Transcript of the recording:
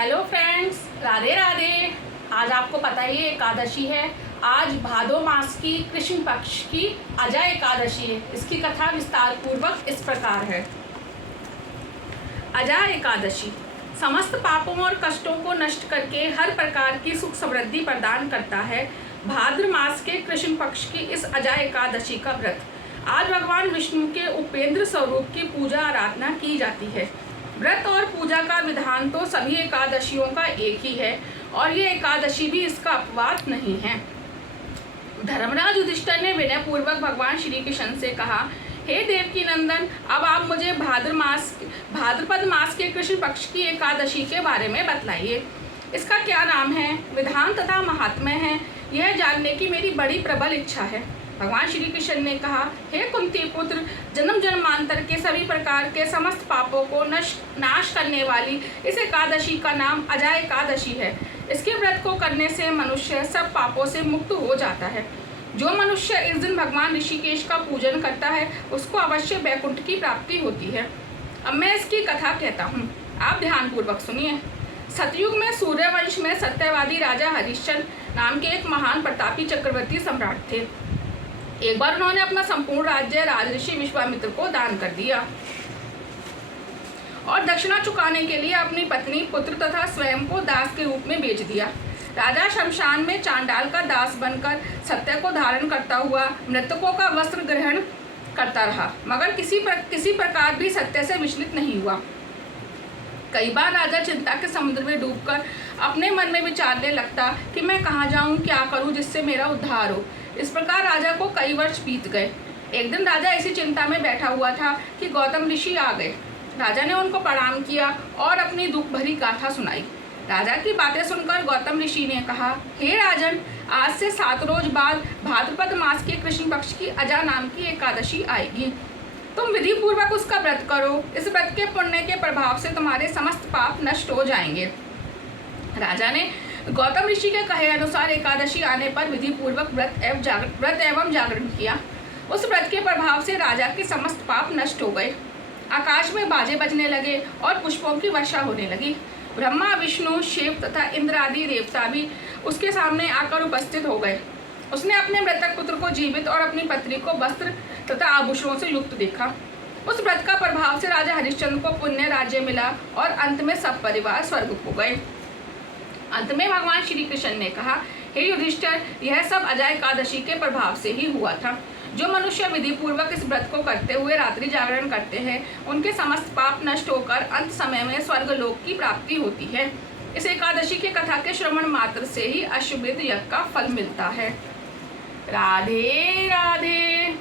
Hello friends, Radhe Radhe. आज आपको पता ही है एकादशी है। आज भादो मास की कृष्ण पक्ष की अजा एकादशी है। इसकी कथा विस्तार पूर्वक इस प्रकार है। अजा एकादशी समस्त पापों और कष्टों को नष्ट करके हर प्रकार की सुख समृद्धि प्रदान करता है। भाद्र मास के कृष्ण पक्ष की इस अजा एकादशी का व्रत आज भगवान विष्णु के उपेंद्र स्वरूप की पूजा आराधना की जाती है। व्रत और पूजा का विधान तो सभी एकादशियों का एक ही है और ये एकादशी भी इसका अपवाद नहीं है। धर्मराज युधिष्ठिर ने विनय पूर्वक भगवान श्री कृष्ण से कहा, हे देवकी नंदन, अब आप मुझे भाद्रपद मास के कृष्ण पक्ष की एकादशी के बारे में बतलाइए। इसका क्या नाम है, विधान तथा महात्म्य है, यह जानने की मेरी बड़ी प्रबल इच्छा है। भगवान श्री कृष्ण ने कहा, हे कुंती पुत्र, जन्म जन्मांतर के सभी प्रकार के समस्त पापों को नाश करने वाली इस एकादशी का नाम अजा एकादशी है। इसके व्रत को करने से मनुष्य सब पापों से मुक्त हो जाता है। जो मनुष्य इस दिन भगवान ऋषिकेश का पूजन करता है उसको अवश्य वैकुंठ की प्राप्ति होती है। अब मैं इसकी कथा कहता हूँ, आप ध्यानपूर्वक सुनिए। सतयुग में सूर्यवंश में सत्यवादी राजा हरिश्चंद्र नाम के एक महान प्रतापी चक्रवर्ती सम्राट थे। एक बार उन्होंने अपना संपूर्ण राज्य राजऋषि विश्वामित्र को दान कर दिया और दक्षिणा चुकाने के लिए अपनी पत्नी, पुत्र तथा स्वयं को दास के रूप में बेच दिया। राजा शमशान में चांडाल का दास बनकर सत्य को धारण करता हुआ मृतकों का वस्त्र ग्रहण करता रहा, मगर किसी प्रकार भी सत्य से विचलित नहीं हुआ। कई बार राजा चिंता के समुद्र में डूबकर अपने मन में विचारने लगता कि मैं कहाँ जाऊँ, क्या करूँ जिससे मेरा उद्धार हो। इस प्रकार राजा को कई वर्ष बीत गए। एक दिन राजा इसी चिंता में बैठा हुआ था कि गौतम ऋषि आ गए। राजा ने उनको प्रणाम किया और अपनी दुख भरी गाथा सुनाई। राजा की बातें सुनकर गौतम ऋषि ने कहा, हे राजन, आज से 7 रोज बाद भाद्रपद मास के कृष्ण पक्ष की अजा नाम की एकादशी आएगी। तुम विधि पूर्वक उसका व्रत करो। इस व्रत के पुण्य के प्रभाव से तुम्हारे समस्त पाप नष्ट हो जाएंगे। राजा ने गौतम ऋषि के कहे अनुसार एकादशी आने पर विधि पूर्वक व्रत एवं जागरण किया। उस व्रत के प्रभाव से राजा के समस्त पाप नष्ट हो गए। आकाश में बाजे बजने लगे और पुष्पों की वर्षा होने लगी। ब्रह्मा, विष्णु, शिव तथा इंद्र आदि देवता भी उसके सामने आकर उपस्थित हो गए। उसने अपने मृतक पुत्र को जीवित और अपनी पत्नी को वस्त्र तथा आभूषणों से युक्त देखा। उस व्रत का प्रभाव से राजा हरिश्चंद्र को पुण्य राज्य मिला और अंत में सब परिवार स्वर्ग हो गए। अंत में भगवान श्री कृष्ण ने कहा, हे युधिष्ठिर, यह सब अजा एकादशी के प्रभाव से ही हुआ था। जो मनुष्य विधि पूर्वक इस व्रत को करते हुए रात्रि जागरण करते हैं, उनके समस्त पाप नष्ट होकर अंत समय में स्वर्ग लोक की प्राप्ति होती है। इस एकादशी के कथा के श्रवण मात्र से ही अश्वमेध यज्ञ का फल मिलता है। राधे राधे।